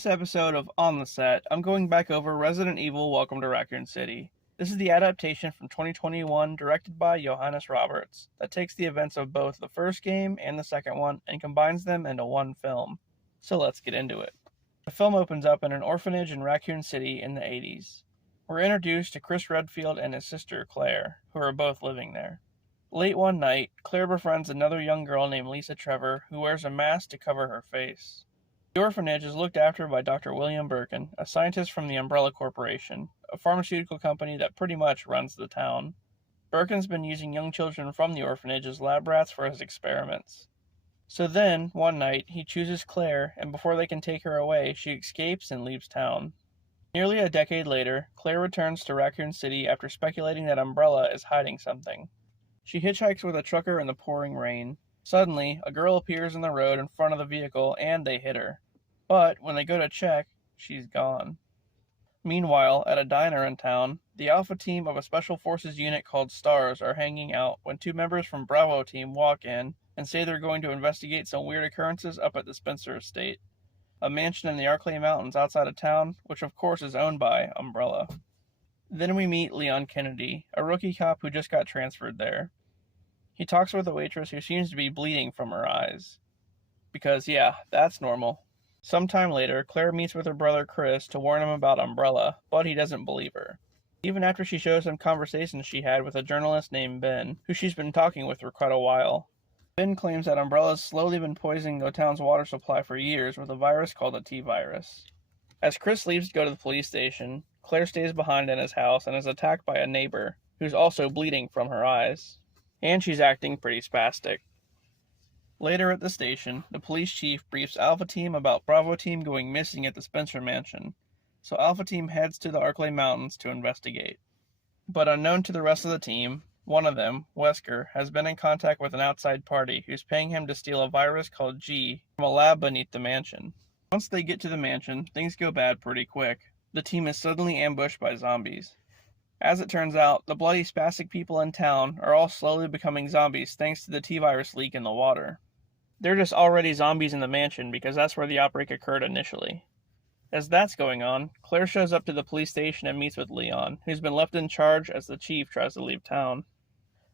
this episode of On the Set, I'm going back over Resident Evil Welcome to Raccoon City. This is the adaptation from 2021 directed by Johannes Roberts that takes the events of both the first game and the second one and combines them into one film. So let's get into it. The film opens up in an orphanage in Raccoon City in the 80s. We're introduced to Chris Redfield and his sister Claire, who are both living there. Late one night, Claire befriends another young girl named Lisa Trevor who wears a mask to cover her face. The orphanage is looked after by Dr. William Birkin, a scientist from the Umbrella Corporation, a pharmaceutical company that pretty much runs the town. Birkin's been using young children from the orphanage as lab rats for his experiments. So then, one night, he chooses Claire, and before they can take her away, she escapes and leaves town. Nearly a decade later, Claire returns to Raccoon City after speculating that Umbrella is hiding something. She hitchhikes with a trucker in the pouring rain. Suddenly, a girl appears in the road in front of the vehicle and they hit her. But when they go to check, she's gone. Meanwhile, at a diner in town, the Alpha team of a Special Forces unit called S.T.A.R.S are hanging out when two members from Bravo team walk in and say they're going to investigate some weird occurrences up at the Spencer estate, a mansion in the Arklay Mountains outside of town, which of course is owned by Umbrella. Then we meet Leon Kennedy, a rookie cop who just got transferred there. He talks with a waitress who seems to be bleeding from her eyes. Because, yeah, that's normal. Sometime later, Claire meets with her brother Chris to warn him about Umbrella, but he doesn't believe her. Even after she shows him conversations she had with a journalist named Ben, who she's been talking with for quite a while. Ben claims that Umbrella's slowly been poisoning the town's water supply for years with a virus called the T-virus. As Chris leaves to go to the police station, Claire stays behind in his house and is attacked by a neighbor, who's also bleeding from her eyes. And she's acting pretty spastic. Later at the station, the police chief briefs Alpha Team about Bravo Team going missing at the Spencer Mansion, so Alpha Team heads to the Arklay Mountains to investigate. But unknown to the rest of the team, one of them, Wesker, has been in contact with an outside party who's paying him to steal a virus called G from a lab beneath the mansion. Once they get to the mansion, things go bad pretty quick. The team is suddenly ambushed by zombies. As it turns out, the bloody spastic people in town are all slowly becoming zombies thanks to the T-virus leak in the water. They're just already zombies in the mansion because that's where the outbreak occurred initially. As that's going on, Claire shows up to the police station and meets with Leon, who's been left in charge as the chief tries to leave town.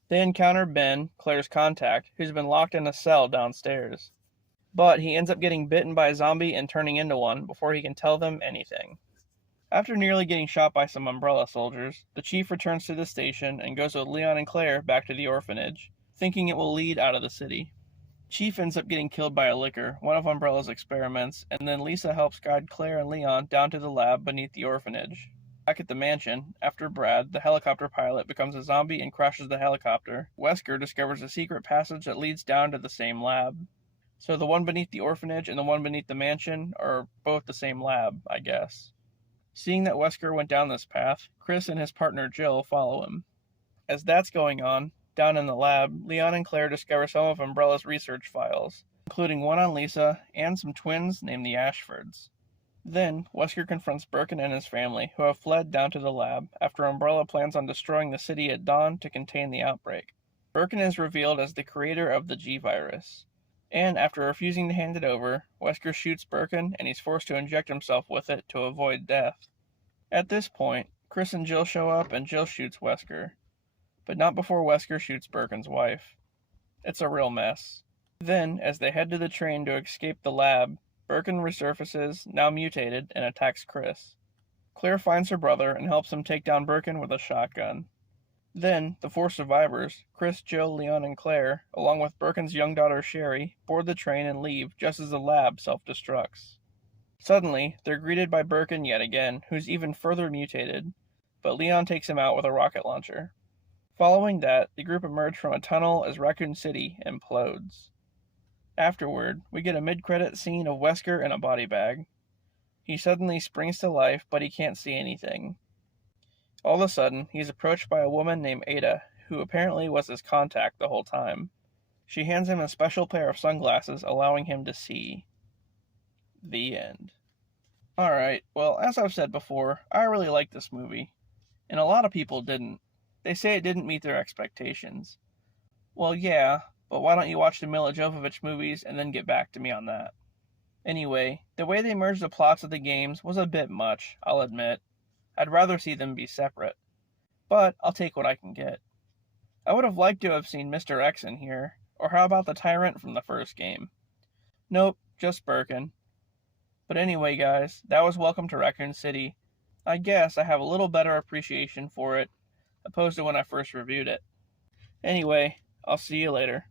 They encounter Ben, Claire's contact, who's been locked in a cell downstairs. But he ends up getting bitten by a zombie and turning into one before he can tell them anything. After nearly getting shot by some Umbrella soldiers, the chief returns to the station and goes with Leon and Claire back to the orphanage, thinking it will lead out of the city. Chief ends up getting killed by a licker, one of Umbrella's experiments, and then Lisa helps guide Claire and Leon down to the lab beneath the orphanage. Back at the mansion, after Brad, the helicopter pilot, becomes a zombie and crashes the helicopter, Wesker discovers a secret passage that leads down to the same lab. So the one beneath the orphanage and the one beneath the mansion are both the same lab, I guess. Seeing that Wesker went down this path, Chris and his partner Jill follow him. As that's going on, down in the lab, Leon and Claire discover some of Umbrella's research files, including one on Lisa and some twins named the Ashfords. Then, Wesker confronts Birkin and his family, who have fled down to the lab after Umbrella plans on destroying the city at dawn to contain the outbreak. Birkin is revealed as the creator of the G-virus. And after refusing to hand it over, Wesker shoots Birkin and he's forced to inject himself with it to avoid death. At this point, Chris and Jill show up and Jill shoots Wesker. But not before Wesker shoots Birkin's wife. It's a real mess. Then, as they head to the train to escape the lab, Birkin resurfaces, now mutated, and attacks Chris. Claire finds her brother and helps him take down Birkin with a shotgun. Then, the four survivors, Chris, Jill, Leon, and Claire, along with Birkin's young daughter Sherry, board the train and leave just as the lab self-destructs. Suddenly, they're greeted by Birkin yet again, who's even further mutated, but Leon takes him out with a rocket launcher. Following that, the group emerge from a tunnel as Raccoon City implodes. Afterward, we get a mid-credit scene of Wesker in a body bag. He suddenly springs to life, but he can't see anything. All of a sudden, he's approached by a woman named Ada, who apparently was his contact the whole time. She hands him a special pair of sunglasses, allowing him to see. The end. Alright, well, as I've said before, I really liked this movie. And a lot of people didn't. They say it didn't meet their expectations. Well, yeah, but why don't you watch the Mila Jovovich movies and then get back to me on that? Anyway, The way they merged the plots of the games was a bit much, I'll admit. I'd rather see them be separate. But I'll take what I can get. I would have liked to have seen Mr. X in here, or how about the Tyrant from the first game? Nope, just Birkin. But anyway, guys, that was Welcome to Raccoon City. I guess I have a little better appreciation for it, opposed to when I first reviewed it. Anyway, I'll see you later.